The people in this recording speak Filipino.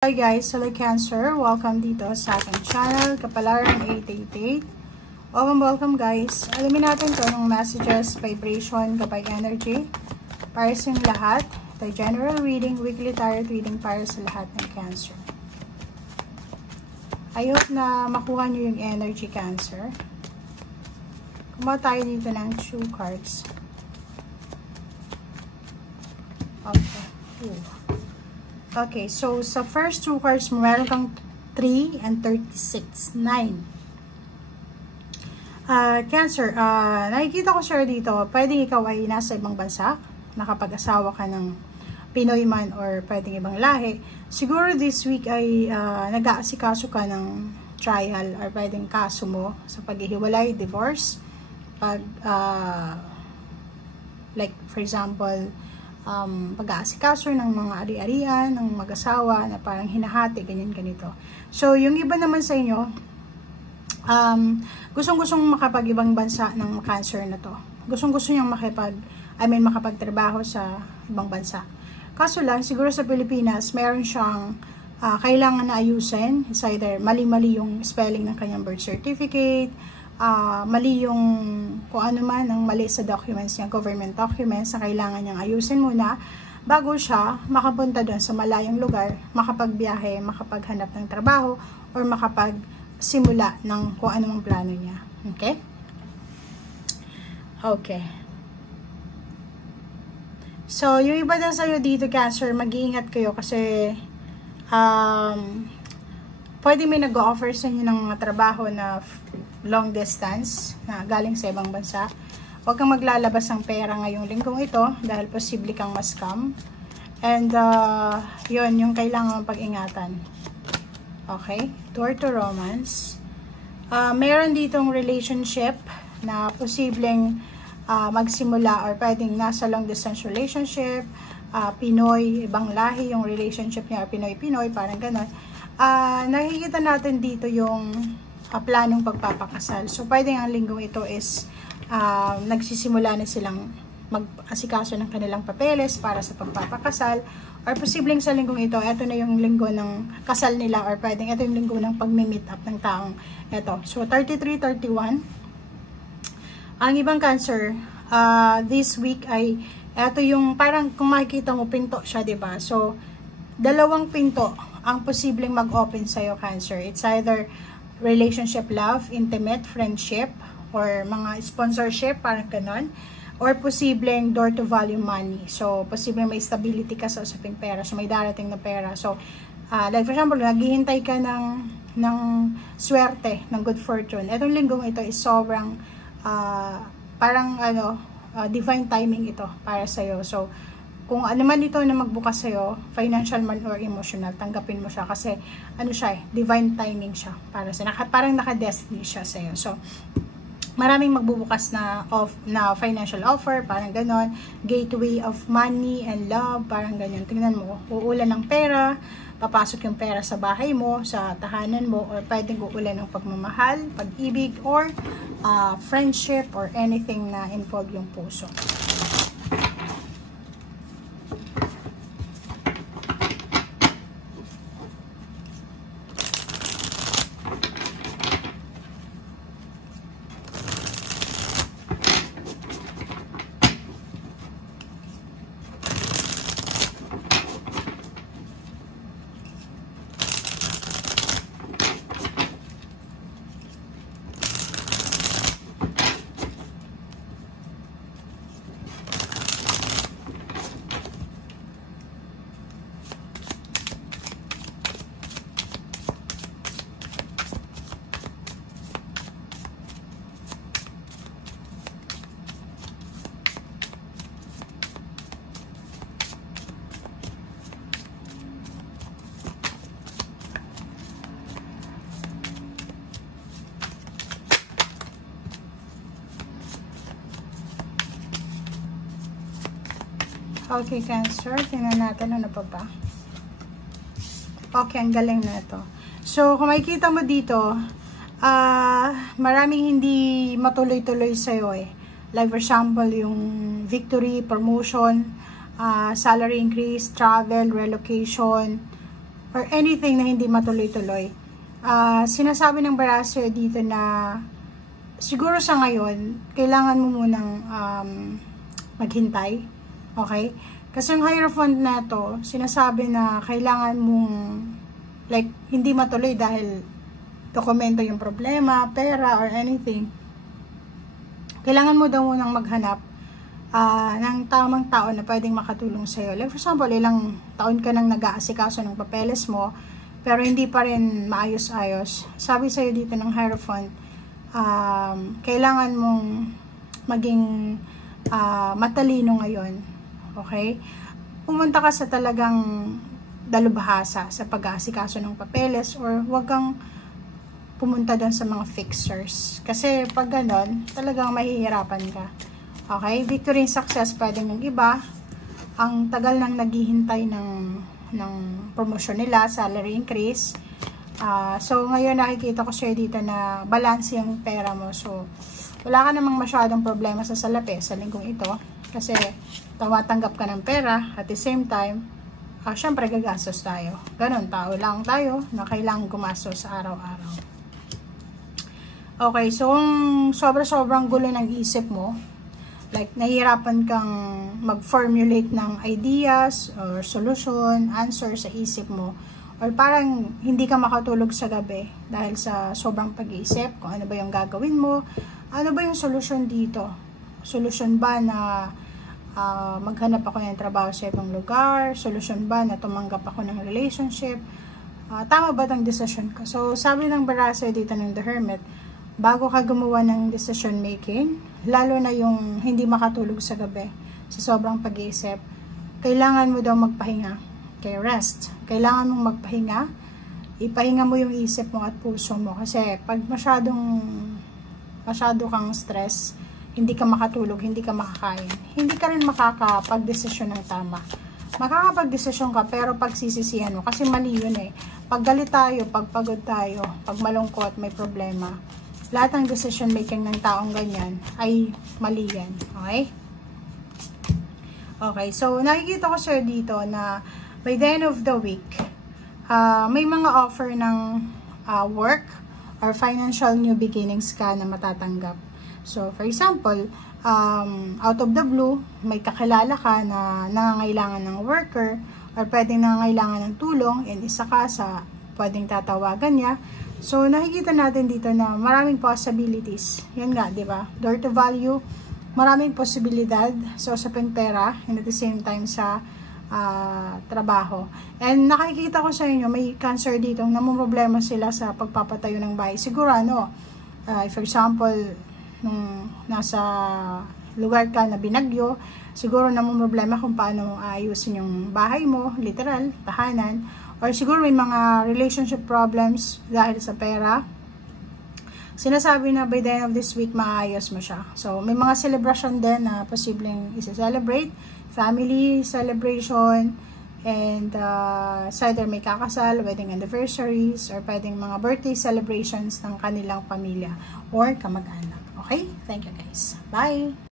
Hi guys, hello Cancer. Welcome dito sa aking channel, Kapalaran 888. Welcome guys. Alamin natin kung anong messages, vibration, kapag energy para sa lahat. The general reading, weekly tarot reading para sa lahat ng Cancer. I hope na makuha nyo yung energy, Cancer. Kumuha tayo dito ng 2 cards. Okay. Okay, so sa first 2 cards mo, meron kang 3 and 36, 9. Cancer, nakikita ko sir dito, pwedeng ikaw ay nasa ibang bansa, nakapag-asawa ka ng Pinoy man or pwedeng ibang lahi. Siguro this week ay nag-aasikaso ka ng trial or pwedeng kaso mo sa paghihiwalay, divorce. Like for example, pag-aasikaso ng mga ari-arian, ng mag-asawa na parang hinahati, ganyan-ganito. So, yung iba naman sa inyo, gustong-gustong makapag-ibang bansa ng Cancer na to. Gustong-gusto niyang makapagtrabaho sa ibang bansa. Kaso lang, siguro sa Pilipinas, meron siyang kailangan na ayusin. It's either mali-mali yung spelling ng kanyang birth certificate, mali yung kung ano man ang mali sa documents niya, government documents na kailangan niyang ayusin muna bago siya makapunta doon sa malayong lugar, makapagbiyahe, makapaghanap ng trabaho or makapagsimula ng kung ano mang plano niya. Okay? Okay. So, yung iba na sa'yo dito, Cancer, mag-iingat kayo kasi pwede may nag-offer sa inyo ng mga trabaho na long distance na galing sa ibang bansa. Huwag kang maglalabas ng pera ngayong linggong ito dahil posible kang ma-scam. And yun, yung kailangan pag-ingatan. Okay? Door to romance. Meron ditong relationship na posibleng magsimula or pwedeng nasa long distance relationship, Pinoy, ibang lahi yung relationship niya, Pinoy-Pinoy, parang ganon. Nakikita natin dito yung planong pagpapakasal. So, pwede ang linggong ito is nagsisimula na silang mag-asikaso ng kanilang papeles para sa pagpapakasal. Or posibleng sa linggong ito, ito na yung linggo ng kasal nila or pwedeng ito yung linggo ng pag-meet up ng taong ito. So, 33, 31. Ang ibang Cancer, this week ay ito yung parang kung makikita mo, pinto siya, diba? So, dalawang pinto ang posibleng mag-open sa'yo, Cancer. It's either relationship, love, intimate, friendship, or mga sponsorship, parang ganon. Or posibleng door to volume money. So, posibleng may stability ka sa usaping pera. So, may darating na pera. So, like for example, naghihintay ka ng swerte, ng good fortune. Itong linggong ito is sobrang, parang divine timing ito para sa'yo. So, kung ano man ito na magbukas sa'yo, financial man or emotional, tanggapin mo siya kasi divine timing siya para sa parang naka-destiny siya sa'yo. So, maraming magbubukas na financial offer, parang ganon, gateway of money and love, parang ganon. Tingnan mo, uulan ng pera, papasok yung pera sa bahay mo, sa tahanan mo, or pwedeng uulan ng pagmamahal, pag-ibig, or friendship, or anything na involve yung puso. Okay, Cancer. Tingnan natin ano pa ba. Okay, ang galing na ito. So, kung makikita mo dito, maraming hindi matuloy-tuloy sa'yo eh. Like for example, yung victory, promotion, salary increase, travel, relocation, or anything na hindi matuloy-tuloy. Sinasabi ng Barasyo dito na siguro sa ngayon, kailangan mo munang maghintay. Okay? Kasi yung Hierophant na to, sinasabi na kailangan mong like, hindi matuloy dahil dokumento yung problema, pera, or anything. Kailangan mo daw munang maghanap ng tamang tao na pwedeng makatulong sa'yo. Like for example, ilang taon ka nang nag-aasikaso ng papeles mo, pero hindi pa rin maayos-ayos. Sabi sa'yo dito ng Hierophant, kailangan mong maging matalino ngayon. Okay? Pumunta ka sa talagang dalubhasa sa pag-aasikaso ng papeles, or huwag kang pumunta doon sa mga fixers. Kasi pag ganon, talagang mahihirapan ka. Okay? Victory and success, pwedeng yung iba. Ang tagal nang naghihintay ng promotion nila, salary increase. So, ngayon nakikita ko siya dito na balance yung pera mo. So, wala ka namang masyadong problema sa salapi sa linggong ito. Kasi, tumatanggap ka ng pera. At the same time, syempre gagastos tayo. Ganon, tao lang tayo na kailangan gumastos sa araw-araw. Okay, so sobrang gulo ng isip mo, like nahihirapan kang mag-formulate ng ideas or solution, answer sa isip mo, or parang hindi ka makatulog sa gabi dahil sa sobrang pag-iisip kung ano ba yung gagawin mo, ano ba yung solution dito. Solution ba na maghanap ako ng trabaho sa ibang lugar? Solusyon ba na tumanggap ako ng relationship? Tama ba ang decision ko? So, sabi ng Barasyo dito ng The Hermit, bago ka gumawa ng decision making, lalo na yung hindi makatulog sa gabi, sa sobrang pag-iisip, kailangan mo daw magpahinga. Okay, rest. Kailangan mong magpahinga. Ipahinga mo yung isip mo at puso mo. Kasi pag masyado kang stress, hindi ka makatulog, hindi ka makakain, hindi ka rin makakapag-desisyon ng tama. Makakapag-desisyon ka, pero pagsisisihan mo, kasi mali yun eh. Pag galit tayo, pag pagod tayo, pag malungkot, may problema, lahat ng decision making ng taong ganyan ay mali yan. Okay? Okay, so nakikita ko sir dito na by the end of the week, may mga offer ng work or financial new beginnings ka na matatanggap. So, for example, out of the blue, may kakilala ka na nangangailangan ng worker or pwedeng nangangailangan ng tulong, and isa ka sa pwedeng tatawagan niya. So, nakikita natin dito na maraming possibilities. Yan nga, di ba? Door to value, maraming posibilidad sa usaping pera and at the same time sa trabaho. And nakikita ko sa inyo, may cancer dito, namumroblema sila sa pagpapatayo ng bahay. Siguro for example, nung nasa lugar ka na binagyo, siguro namumroblema kung paano ayusin yung bahay mo, literal, tahanan, or siguro may mga relationship problems dahil sa pera. Sinasabi na by the end of this week, maayos mo siya. So, may mga celebration din na posibleng isa-celebrate, family celebration, and either may kakasal, wedding anniversaries, or pwedeng mga birthday celebrations ng kanilang pamilya or kamag-anak. Okay? Thank you guys. Bye!